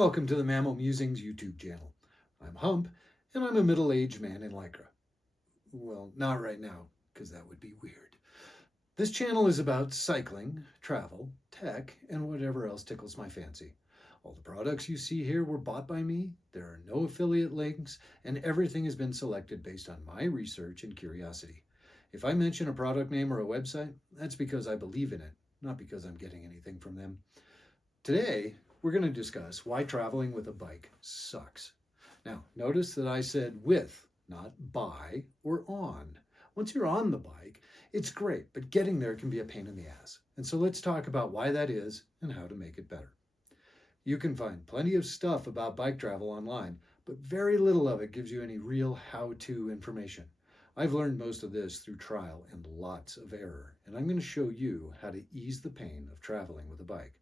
welcome to the MAMIL Musings YouTube channel. I'm Hump, and I'm a middle-aged man in Lycra. Well, not right now, because that would be weird. This channel is about cycling, travel, tech, and whatever else tickles my fancy. All the products you see here were bought by me, there are no affiliate links, and everything has been selected based on my research and curiosity. If I mention a product name or a website, that's because I believe in it, not because I'm getting anything from them. Today, we're going to discuss why traveling with a bike sucks. Now, notice that I said with, not by or on. Once you're on the bike, it's great, but getting there can be a pain in the ass. And so let's talk about why that is and how to make it better. You can find plenty of stuff about bike travel online, but very little of it gives you any real how-to information. I've learned most of this through trial and lots of error, and I'm going to show you how to ease the pain of traveling with a bike.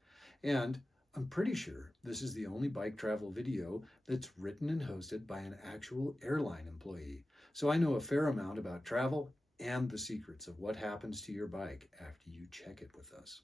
And I'm pretty sure this is the only bike travel video that's written and hosted by an actual airline employee. So I know a fair amount about travel and the secrets of what happens to your bike after you check it with us.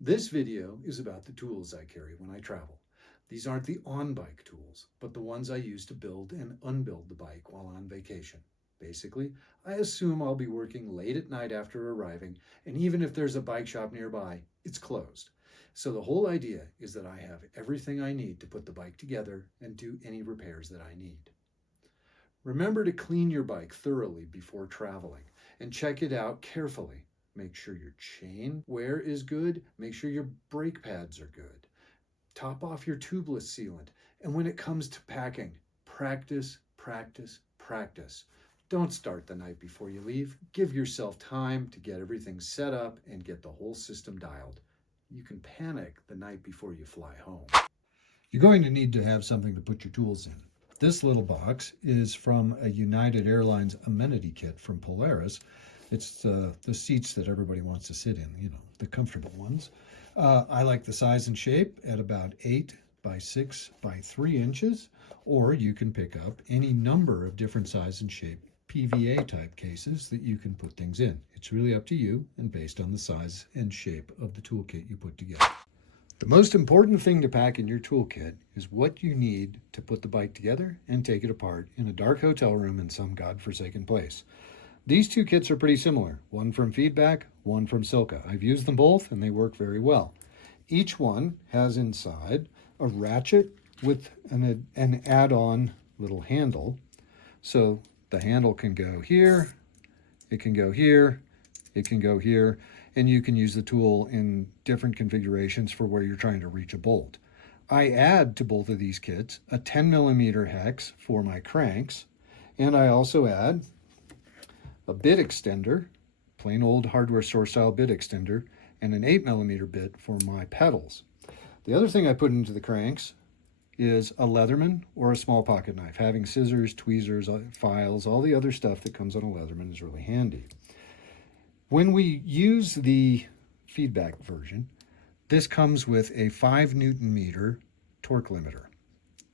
This video is about the tools I carry when I travel. These aren't the on-bike tools, but the ones I use to build and unbuild the bike while on vacation. Basically, I assume I'll be working late at night after arriving, and even if there's a bike shop nearby, it's closed. So the whole idea is that I have everything I need to put the bike together and do any repairs that I need. Remember to clean your bike thoroughly before traveling and check it out carefully. Make sure your chain wear is good. Make sure your brake pads are good. Top off your tubeless sealant. And when it comes to packing, practice, practice, practice. Don't start the night before you leave. Give yourself time to get everything set up and get the whole system dialed. You can panic the night before you fly home. You're going to need to have something to put your tools in. This little box is from a United Airlines amenity kit from Polaris. It's the seats that everybody wants to sit in, you know, the comfortable ones. I like the size and shape at about 8 by 6 by 3 inches, or you can pick up any number of different size and shape PVA type cases that you can put things in. It's really up to you and based on the size and shape of the toolkit you put together. The most important thing to pack in your toolkit is what you need to put the bike together and take it apart in a dark hotel room in some godforsaken place. These two kits are pretty similar, one from Feedback, one from Silka. I've used them both and they work very well. Each one has inside a ratchet with an add-on little handle. So the handle can go here, it can go here, it can go here, and you can use the tool in different configurations for where you're trying to reach a bolt. I add to both of these kits a 10mm hex for my cranks, and I also add a bit extender, plain old hardware store style bit extender, and an 8mm bit for my pedals. The other thing I put into the cranks is a Leatherman or a small pocket knife. Having scissors, tweezers, files, all the other stuff that comes on a Leatherman is really handy. When we use the Feedback version, this comes with a 5 Newton-meter torque limiter.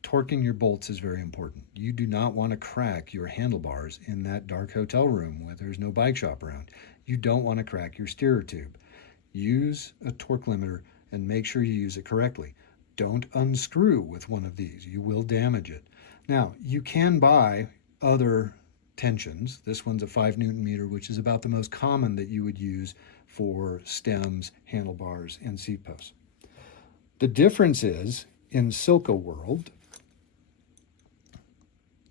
Torquing your bolts is very important. You do not want to crack your handlebars in that dark hotel room where there's no bike shop around. You don't want to crack your steerer tube. Use a torque limiter and make sure you use it correctly. Don't unscrew with one of these. You will damage it. Now, you can buy other tensions. This one's a 5 Newton-meter, which is about the most common that you would use for stems, handlebars, and seat posts. The difference is, in Silka world,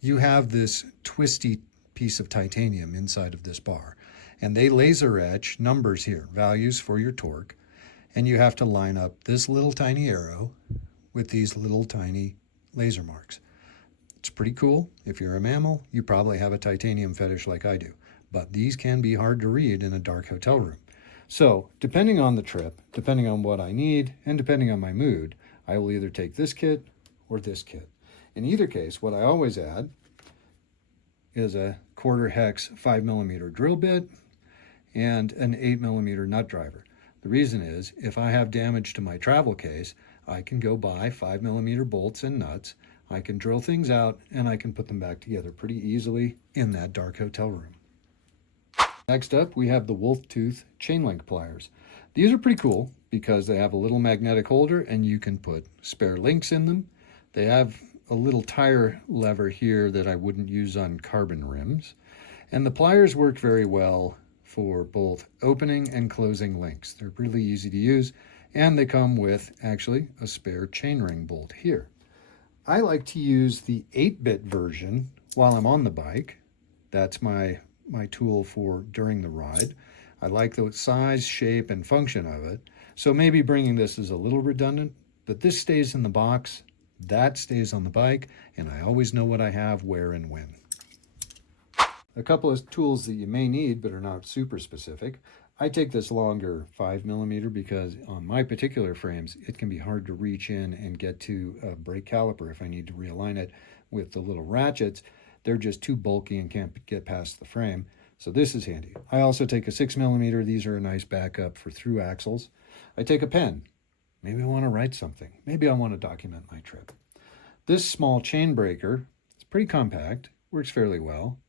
you have this twisty piece of titanium inside of this bar, and they laser etch numbers here, values for your torque, and you have to line up this little tiny arrow with these little tiny laser marks. It's pretty cool. If you're a mammal, you probably have a titanium fetish like I do, but these can be hard to read in a dark hotel room. So depending on the trip, depending on what I need, and depending on my mood, I will either take this kit or this kit. In either case, what I always add is a 1/4 hex 5mm drill bit and an 8mm nut driver. The reason is, if I have damage to my travel case, I can go buy 5mm bolts and nuts, I can drill things out, and I can put them back together pretty easily in that dark hotel room. Next up, we have the Wolf Tooth chain link pliers. These are pretty cool because they have a little magnetic holder and you can put spare links in them. They have a little tire lever here that I wouldn't use on carbon rims. And the pliers work very well for both opening and closing links. They're really easy to use, and they come with actually a spare chainring bolt here. I like to use the 8-bit version while I'm on the bike. That's my tool for during the ride. I like the size, shape, and function of it. So maybe bringing this is a little redundant, but this stays in the box, that stays on the bike, and I always know what I have, where, and when. A couple of tools that you may need but are not super specific. I take this longer 5mm because on my particular frames, it can be hard to reach in and get to a brake caliper if I need to realign it with the little ratchets. They're just too bulky and can't get past the frame. So this is handy. I also take a 6mm. These are a nice backup for through axles. I take a pen. Maybe I want to write something. Maybe I want to document my trip. This small chain breaker, it's pretty compact, works fairly well.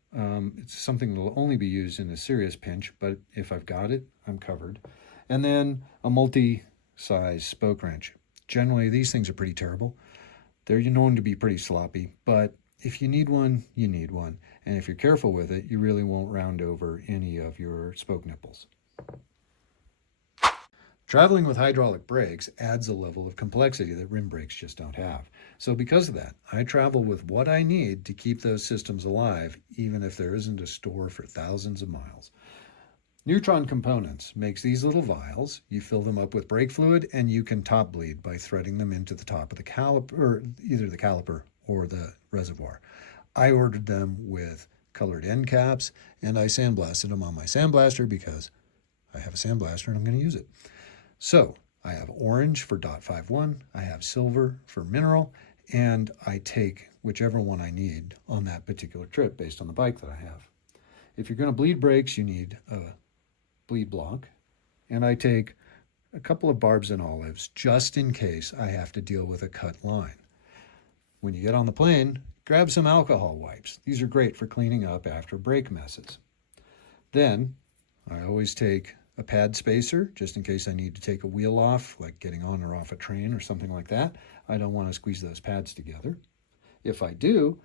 It's something that will only be used in a serious pinch, but if I've got it, I'm covered. And then a multi-size spoke wrench. Generally, these things are pretty terrible. They're known to be pretty sloppy, but if you need one, you need one. And if you're careful with it, you really won't round over any of your spoke nipples. Traveling with hydraulic brakes adds a level of complexity that rim brakes just don't have. So because of that, I travel with what I need to keep those systems alive, even if there isn't a store for thousands of miles. Neutron Components makes these little vials. You fill them up with brake fluid, and you can top bleed by threading them into the top of the caliper, or either the caliper or the reservoir. I ordered them with colored end caps, and I sandblasted them on my sandblaster because I have a sandblaster and I'm going to use it. So I have orange for .51, I have silver for mineral, and I take whichever one I need on that particular trip based on the bike that I have. If you're going to bleed brakes, you need a bleed block, and I take a couple of barbs and olives just in case I have to deal with a cut line. When you get on the plane, grab some alcohol wipes. These are great for cleaning up after brake messes. Then I always take a pad spacer, just in case I need to take a wheel off, like getting on or off a train or something like that. I don't want to squeeze those pads together. If I do,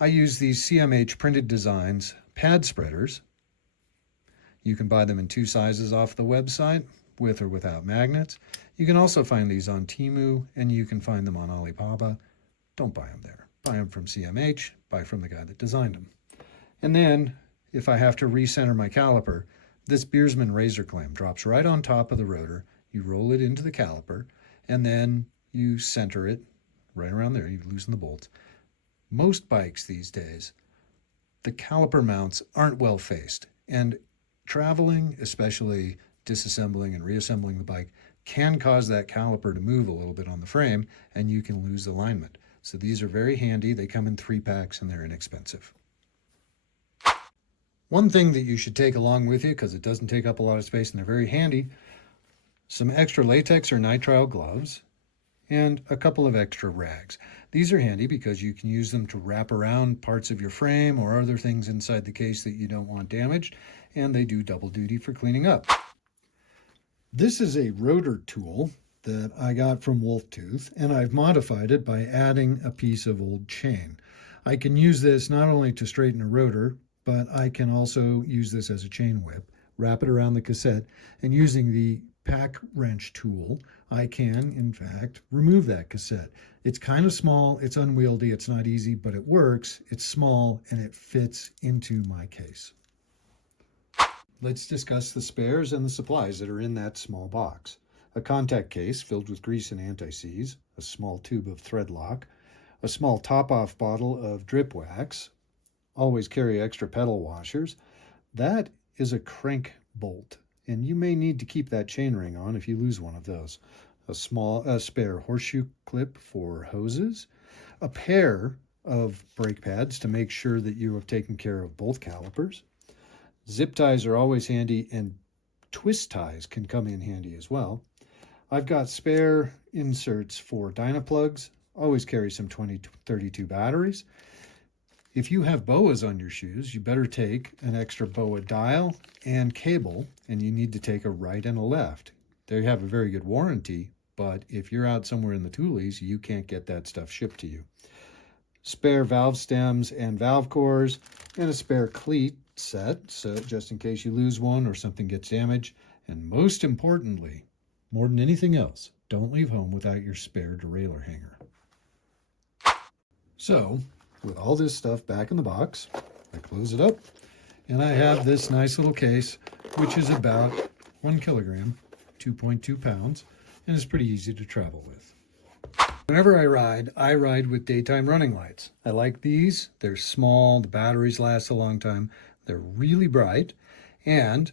I use these CMH Printed Designs pad spreaders. You can buy them in 2 sizes off the website, with or without magnets. You can also find these on Temu, and you can find them on Alibaba. Don't buy them there. Buy them from CMH, buy from the guy that designed them. And then, if I have to recenter my caliper, this Beersman razor clamp drops right on top of the rotor. You roll it into the caliper, and then you center it right around there. You loosen the bolts. Most bikes these days, the caliper mounts aren't well faced, and traveling, especially disassembling and reassembling the bike, can cause that caliper to move a little bit on the frame, and you can lose alignment. So these are very handy. They come in 3-packs, and they're inexpensive. One thing that you should take along with you, because it doesn't take up a lot of space and they're very handy, some extra latex or nitrile gloves, and a couple of extra rags. These are handy because you can use them to wrap around parts of your frame or other things inside the case that you don't want damaged, and they do double duty for cleaning up. This is a rotor tool that I got from Wolf Tooth, and I've modified it by adding a piece of old chain. I can use this not only to straighten a rotor, but I can also use this as a chain whip, wrap it around the cassette, and using the pack wrench tool, I can, in fact, remove that cassette. It's kind of small, it's unwieldy, it's not easy, but it works. It's small, and it fits into my case. Let's discuss the spares and the supplies that are in that small box. A contact case filled with grease and anti-seize, a small tube of thread lock, a small top-off bottle of drip wax. Always carry extra pedal washers. That is a crank bolt, and you may need to keep that chain ring on if you lose one of those. A spare horseshoe clip for hoses, a pair of brake pads to make sure that you have taken care of both calipers. Zip ties are always handy, and twist ties can come in handy as well. I've got spare inserts for Dynaplugs. Always carry some 2032 batteries. If you have BOAs on your shoes, you better take an extra BOA dial and cable, and you need to take a right and a left. They have a very good warranty, but if you're out somewhere in the toolies, you can't get that stuff shipped to you. Spare valve stems and valve cores, and a spare cleat set, so just in case you lose one or something gets damaged. And most importantly, more than anything else, don't leave home without your spare derailleur hanger. So, with all this stuff back in the box, I close it up, and I have this nice little case, which is about 1 kilogram, 2.2 pounds, and is pretty easy to travel with. Whenever I ride with daytime running lights. I like these. They're small, the batteries last a long time, they're really bright, and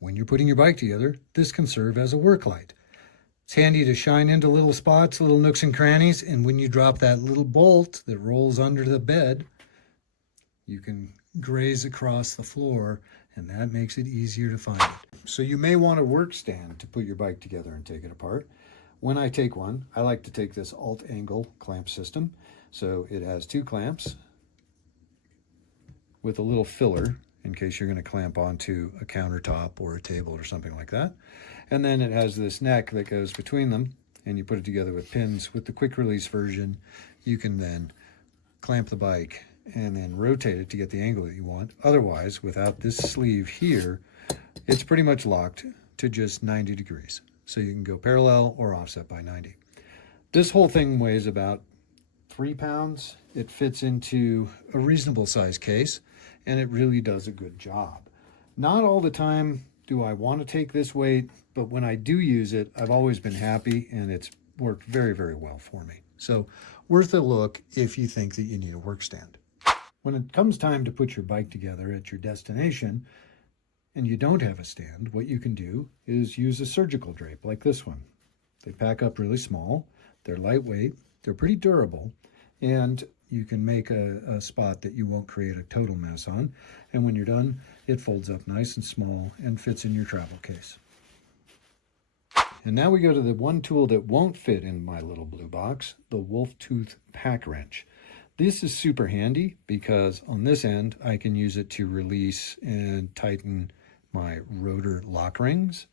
when you're putting your bike together, this can serve as a work light. It's handy to shine into little spots, little nooks and crannies, and when you drop that little bolt that rolls under the bed, you can graze across the floor, and that makes it easier to find it. So you may want a work stand to put your bike together and take it apart. When I take one, I like to take this alt-angle clamp system. So it has 2 clamps with a little filler in case you're going to clamp onto a countertop or a table or something like that. And then it has this neck that goes between them, and you put it together with pins. With the quick release version, you can then clamp the bike and then rotate it to get the angle that you want. Otherwise, without this sleeve here, it's pretty much locked to just 90 degrees. So you can go parallel or offset by 90. This whole thing weighs about 3 pounds. It fits into a reasonable size case, and it really does a good job. Not all the time do I want to take this weight, but when I do use it, I've always been happy, and it's worked very, very well for me. So worth a look if you think that you need a work stand. When it comes time to put your bike together at your destination, and you don't have a stand, what you can do is use a surgical drape like this one. They pack up really small, they're lightweight, they're pretty durable, and you can make a spot that you won't create a total mess on. And when you're done, it folds up nice and small and fits in your travel case. And now we go to the one tool that won't fit in my little blue box, the wolf tooth pack wrench. This is super handy because on this end, I can use it to release and tighten my rotor lock rings,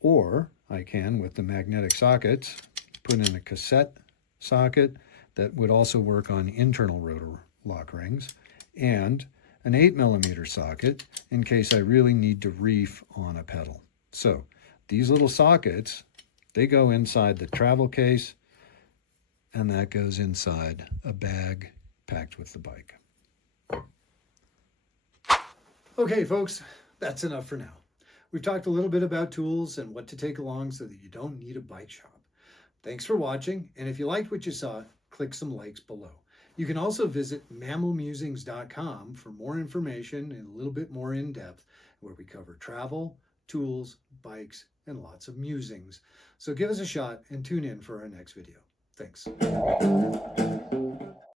or I can, with the magnetic sockets, put in a cassette socket that would also work on internal rotor lock rings, and an 8mm socket in case I really need to reef on a pedal. So these little sockets, they go inside the travel case, and that goes inside a bag packed with the bike. Okay, folks, that's enough for now. We've talked a little bit about tools and what to take along so that you don't need a bike shop. Thanks for watching, and if you liked what you saw, click some likes below. You can also visit MAMILmusings.com for more information and a little bit more in depth, where we cover travel, tools, bikes, and lots of musings. So give us a shot and tune in for our next video. Thanks.